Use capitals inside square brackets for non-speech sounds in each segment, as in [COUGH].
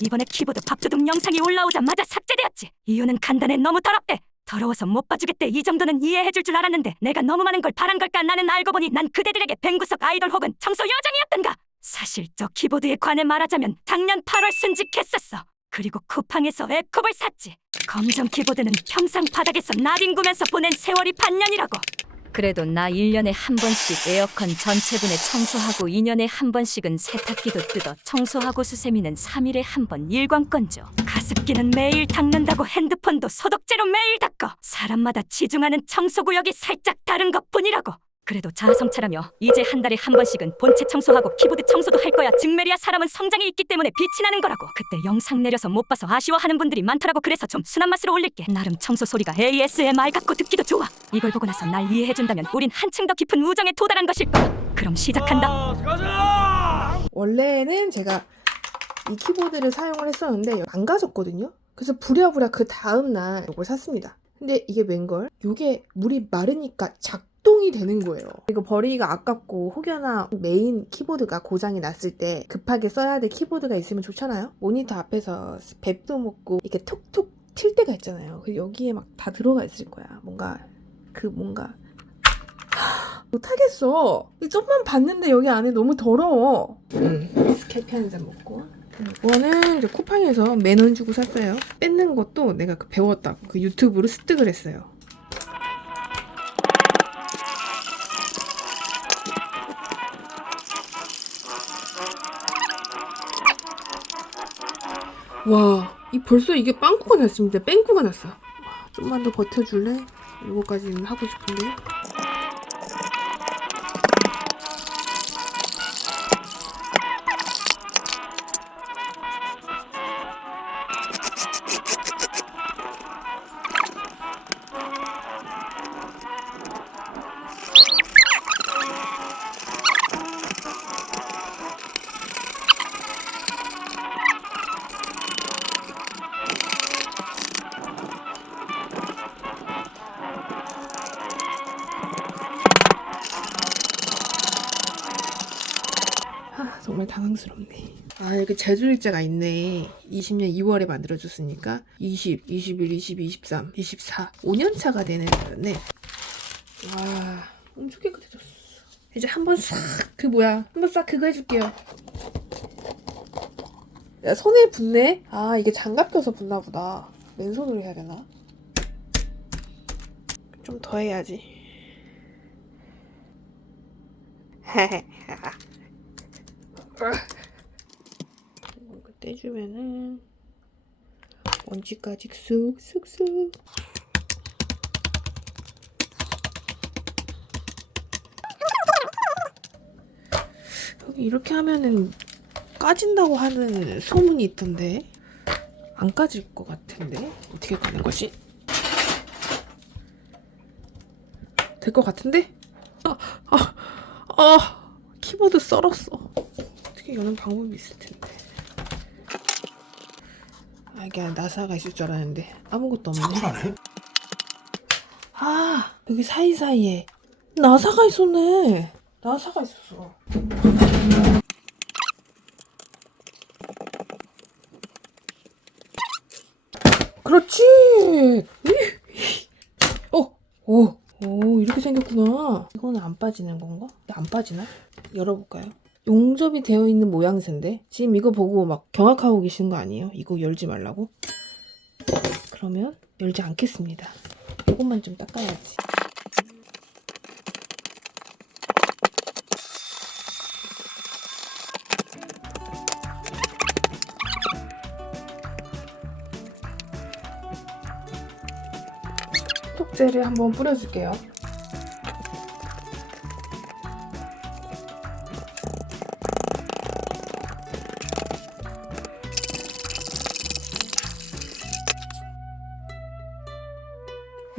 이번에 키보드 밥도둑 영상이 올라오자마자 삭제되었지. 이유는 간단해 너무 더럽대. 더러워서 못 봐주겠대. 이 정도는 이해해줄 줄 알았는데 내가 너무 많은 걸 바란 걸까? 나는 알고 보니 난 그대들에게 뱅구석 아이돌 혹은 청소 요정이었던가. 사실 저 키보드에 관해 말하자면 작년 8월 순직했었어. 그리고 쿠팡에서 애컵을 샀지. 검정 키보드는 평상 바닥에서 나뒹구면서 보낸 세월이 반년이라고. 그래도 나 1년에 한 번씩 에어컨 전체분해 청소하고 2년에 한 번씩은 세탁기도 뜯어 청소하고 수세미는 3일에 한 번 일광 건져. 가습기는 매일 닦는다고 핸드폰도 소독제로 매일 닦어. 사람마다 지중하는 청소구역이 살짝 다른 것뿐이라고. 그래도 자아성찰하며 이제 한 달에 한 번씩은 본체 청소하고 키보드 청소도 할 거야. 증메리아 사람은 성장이 있기 때문에 빛이 나는 거라고. 그때 영상 내려서 못 봐서 아쉬워하는 분들이 많더라고. 그래서 좀 순한 맛으로 올릴게. 나름 청소 소리가 ASMR 같고 듣기도 좋아. 이걸 보고 나서 날 이해해준다면 우린 한층 더 깊은 우정에 도달한 것일 거야. 그럼 시작한다. 원래는 제가 이 키보드를 사용을 했었는데 안 가졌거든요. 그래서 부랴부랴 그 다음날 이걸 샀습니다. 근데 이게 웬걸? 이게 물이 마르니까 작 동이 되는 거예요. 이거 버리기가 아깝고 혹여나 메인 키보드가 고장이 났을 때 급하게 써야 될 키보드가 있으면 좋잖아요. 모니터 앞에서 뵙도 먹고 이렇게 톡톡 튈 때가 있잖아요. 그 여기에 막 다 들어가 있을 거야. 뭔가 그 뭔가 [GASPS] 못하겠어. 좀만 봤는데 여기 안에 너무 더러워. 음, 스케피 한잔 먹고. 이거는 이제 쿠팡에서 만 원 주고 샀어요. 뺏는 것도 내가 그 배웠다고 그 유튜브로 습득을 했어요. 와, 이 벌써 이게 빵꾸가 났습니다. 뺑꾸가 났어. 와, 좀만 더 버텨줄래? 이거까지는 하고 싶은데. 정말 당황스럽네. 아, 여기 제조일자가 있네. 20년 2월에 만들어줬으니까 20, 21, 22, 23, 24. 5년 차가 되는 거였네. 와, 엄청 깨끗해졌어. 이제 한번 싹, 그 뭐야. 한번 싹 그거 해줄게요. 야, 손에 붙네? 아, 이게 장갑 껴서 붙나 보다. 맨손으로 해야 되나? 좀 더 해야지. [LAUGHS] 이거 떼주면은 먼지까지 쑥쑥쑥 여기 이렇게 하면은 까진다고 하는 소문이 있던데 안 까질 것 같은데 어떻게 까는 거지? 될 것 같은데? 아, 아, 아, 키보드 썰었어. 어떻게 여는 방법이 있을 텐데. 아, 이게 나사가 있을 줄 알았는데 아무것도 없네. 사쿠라네? 아, 여기 사이사이에 나사가 있었네. 나사가 있었어. 그렇지. 어, 오, 오, 이렇게 생겼구나. 이거는 안 빠지는 건가? 안 빠지나? 열어볼까요? 용접이 되어 있는 모양새인데 지금 이거 보고 막 경악하고 계시는 거 아니에요? 이거 열지 말라고? 그러면 열지 않겠습니다. 이것만 좀 닦아야지. 소독제를 한번 뿌려줄게요.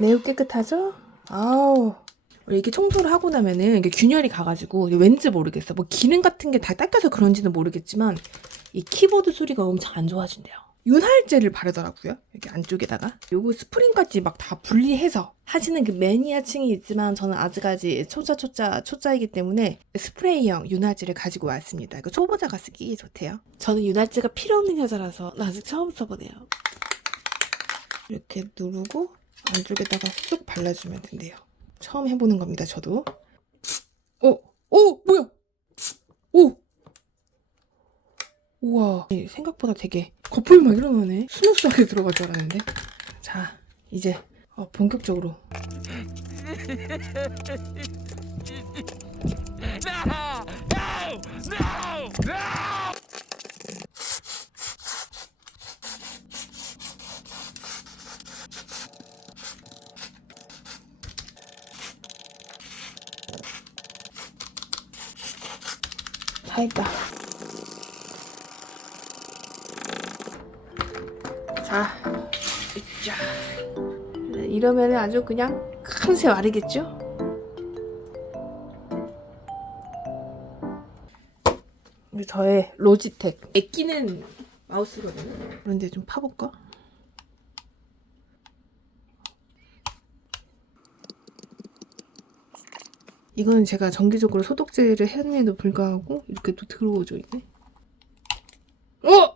매우 깨끗하죠? 아우. 이렇게 청소를 하고 나면은 이게 균열이 가가지고 왠지 모르겠어. 뭐 기능 같은 게 다 닦여서 그런지는 모르겠지만 이 키보드 소리가 엄청 안 좋아진대요. 윤활제를 바르더라고요. 여기 안쪽에다가. 요거 스프링까지 막 다 분리해서 하시는 그 매니아층이 있지만 저는 아직까지 초짜 초짜 초짜이기 때문에 스프레이형 윤활제를 가지고 왔습니다. 이거 초보자가 쓰기 좋대요. 저는 윤활제가 필요 없는 여자라서 아직 처음 써보네요. 이렇게 누르고 안쪽에다가 쑥 발라주면 된대요. 처음 해보는 겁니다, 저도. 어, 오, 뭐야? 오! 우와, 이 생각보다 되게 거품이 막 일어나네. 스무스하게 들어갈 줄 알았는데. 자, 이제 어, 본격적으로. [LAUGHS] 다 했다. 자, 자. 이러면 아주 그냥 큰새 말이겠죠? 저의 로지텍 애끼는 마우스거든요. 그런데 좀 파볼까? 이거는 제가 정기적으로 소독제를 했는데도 불구하고 이렇게 또 들어오죠 이게. 어!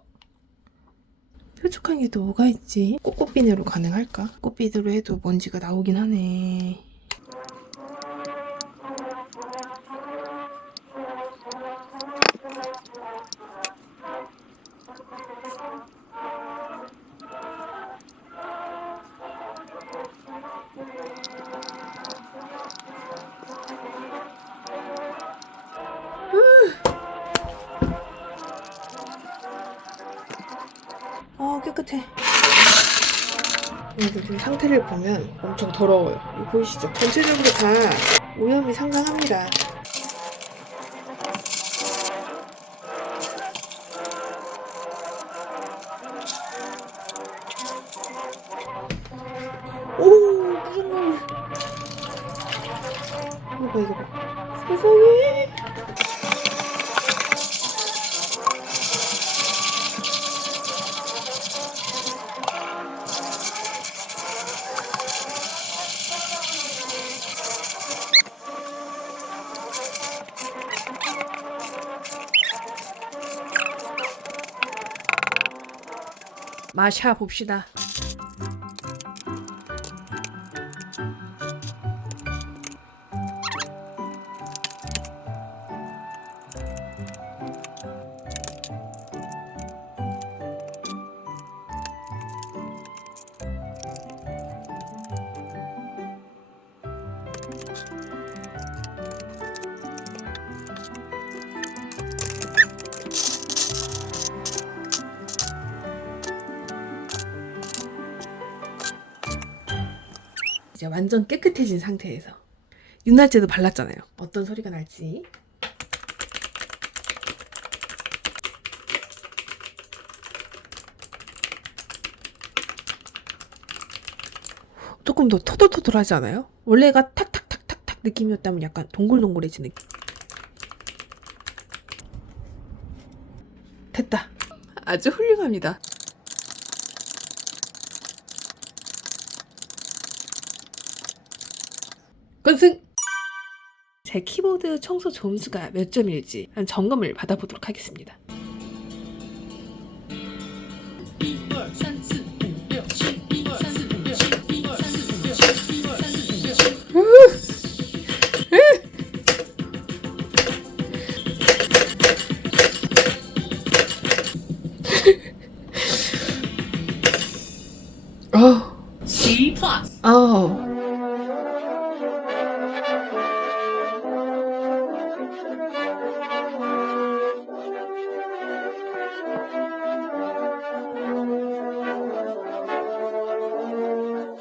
뾰족한 게 또 뭐가 있지? 꽃꽃비누로 가능할까? 꽃비누로 해도 먼지가 나오긴 하네. 어 깨끗해. 근데 좀 상태를 보면 엄청 더러워요. 이거 보이시죠? 전체적으로 다 오염이 상당합니다. 오, 무슨 말. 이거 봐, 이거 봐. 세상에. 마셔 봅시다. 이제 완전 깨끗해진 상태에서 윤활제도 발랐잖아요. 어떤 소리가 날지. 조금 더 토돌토돌하지 않아요? 원래가 탁탁탁탁탁 느낌이었다면 약간 동글동글해진 느낌. 됐다. 아주 훌륭합니다. 완승! 제 키보드 청소 점수가 몇 점일지 한 점검을 받아보도록 하겠습니다. 어.